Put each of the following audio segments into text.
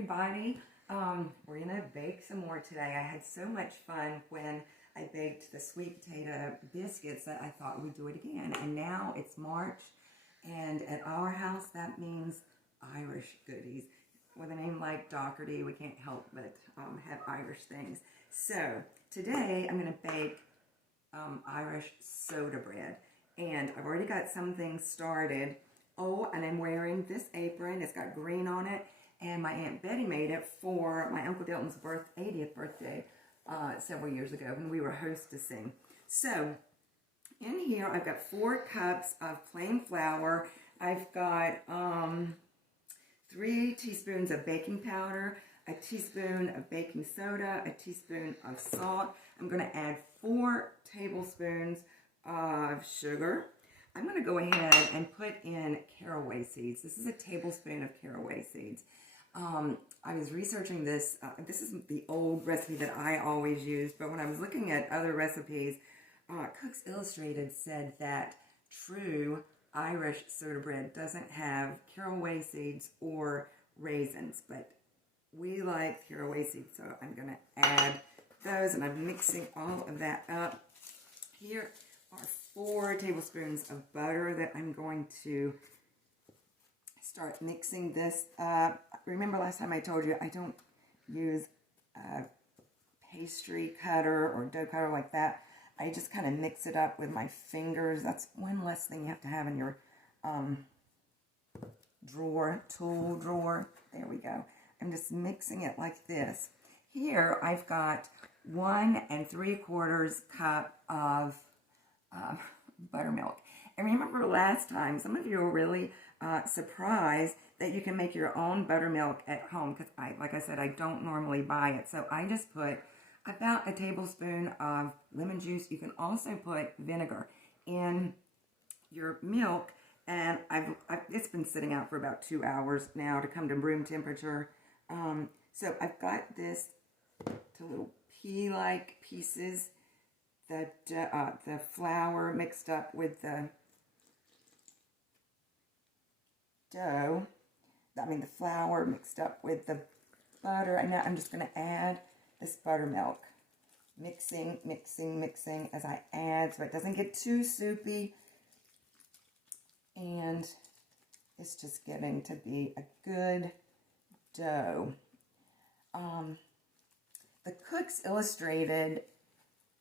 everybody. We're gonna bake some more today. I had so much fun when I baked the sweet potato biscuits that I thought we'd do it again. And now it's March, and at our house that means Irish goodies. With a name like Doherty, we can't help but have Irish things. So today I'm gonna bake Irish soda bread, and I've already got some things started. Oh, and I'm wearing this apron. It's got green on it, and my Aunt Betty made it for my Uncle Delton's 80th birthday several years ago when we were hostessing. So in here I've got 4 cups of plain flour. I've got 3 teaspoons of baking powder, a teaspoon of baking soda, a teaspoon of salt. I'm going to add 4 tablespoons of sugar. I'm going to go ahead and put in caraway seeds. This is a tablespoon of caraway seeds. I was researching this. This is the old recipe that I always used, but when I was looking at other recipes, Cooks Illustrated said that true Irish soda bread doesn't have caraway seeds or raisins, but we like caraway seeds, so I'm going to add those, and I'm mixing all of that up. Here are 4 tablespoons of butter that I'm going to start mixing this up. Remember last time I told you I don't use a pastry cutter or dough cutter like that. I just kind of mix it up with my fingers. That's one less thing you have to have in your tool drawer. There we go. I'm just mixing it like this. Here I've got 1 3/4 cup of buttermilk. And remember last time, some of you were really surprised that you can make your own buttermilk at home, because like I said, I don't normally buy it. So I just put about a tablespoon of lemon juice. You can also put vinegar in your milk, and it's been sitting out for about 2 hours now to come to room temperature. So I've got this to little pea-like pieces. The flour mixed up with the dough. The flour mixed up with the butter. And now I'm just going to add this buttermilk. Mixing, mixing, mixing as I add so it doesn't get too soupy. And it's just getting to be a good dough. The Cooks Illustrated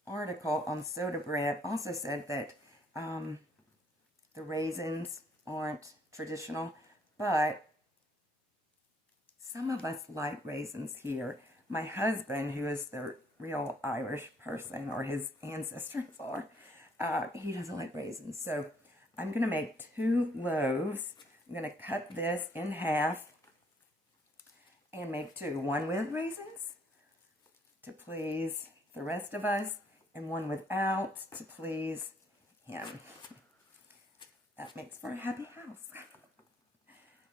article on soda bread also said that the raisins aren't traditional, but some of us like raisins here. My husband, who is the real Irish person, or his ancestors are, he doesn't like raisins. So I'm going to make 2 loaves. I'm going to cut this in half and make 2. 1 with raisins to please the rest of us, and 1 without to please him. That makes for a happy house.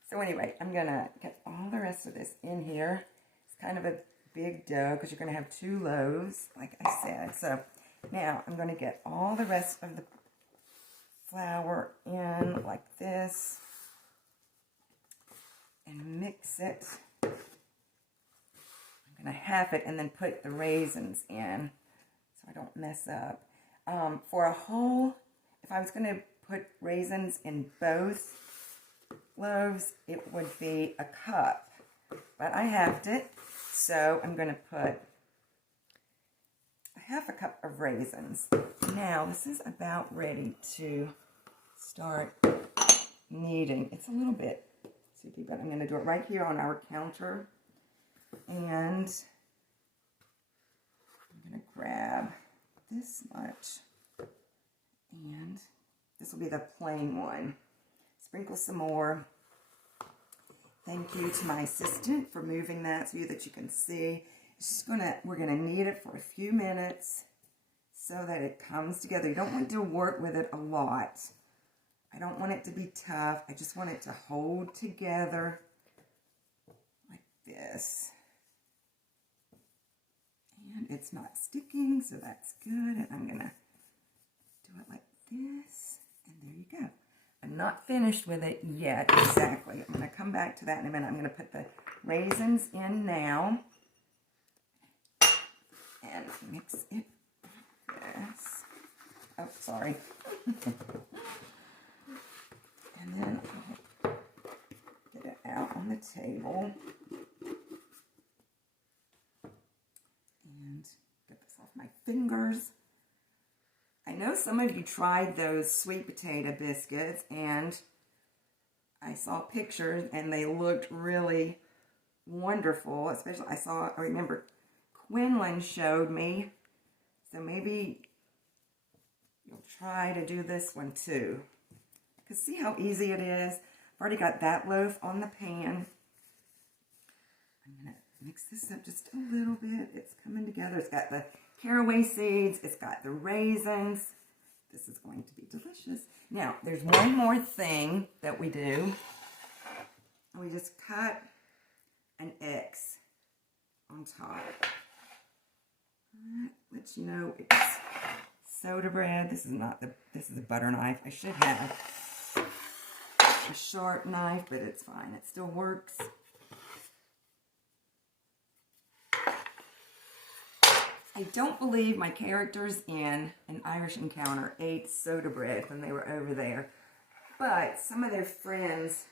So anyway, I'm going to get all the rest of this in here. It's kind of a big dough because you're going to have 2 loaves, like I said. So now I'm going to get all the rest of the flour in like this and mix it. I'm going to half it and then put the raisins in so I don't mess up. For a whole, if I was going to put raisins in both loaves, it would be a cup. But I halved it, so I'm going to put half a cup of raisins. Now, this is about ready to start kneading. It's a little bit soupy, but I'm going to do it right here on our counter. And I'm going to grab this much, and this will be the plain one. Sprinkle some more. Thank you to my assistant for moving that so that you can see. It's just we're gonna knead it for a few minutes so that it comes together. You don't want to work with it a lot. I don't want it to be tough. I just want it to hold together like this. And it's not sticking, so that's good. And I'm gonna do it like this, and there you go. I'm not finished with it yet, exactly. I'm going to come back to that in a minute. I'm going to put the raisins in now and mix it. Yes. Oh, sorry. And then I'll get it out on the table. And get this off my fingers. I know some of you tried those sweet potato biscuits, and I saw pictures and they looked really wonderful. Especially I remember Quinlan showed me. So maybe you'll try to do this one too. Because see how easy it is? I've already got that loaf on the pan. I'm going to mix this up just a little bit. It's coming together. It's got the caraway seeds. It's got the raisins. This is going to be delicious. Now, there's one more thing that we do. We just cut an X on top. That lets you know it's soda bread. This is a butter knife. I should have a sharp knife, but it's fine. It still works. I don't believe my characters in An Irish Encounter ate soda bread when they were over there, but some of their friends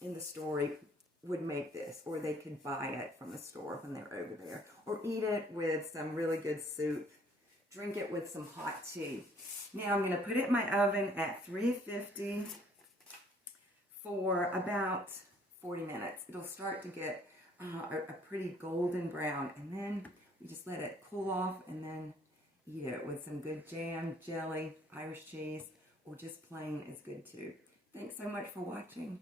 in the story would make this, or they could buy it from the store when they were over there, or eat it with some really good soup, drink it with some hot tea. Now I'm going to put it in my oven at 350 for about 40 minutes. It'll start to get a pretty golden brown, and then we just let it cool off and then eat it with some good jam, jelly, Irish cheese, or just plain is good too. Thanks so much for watching.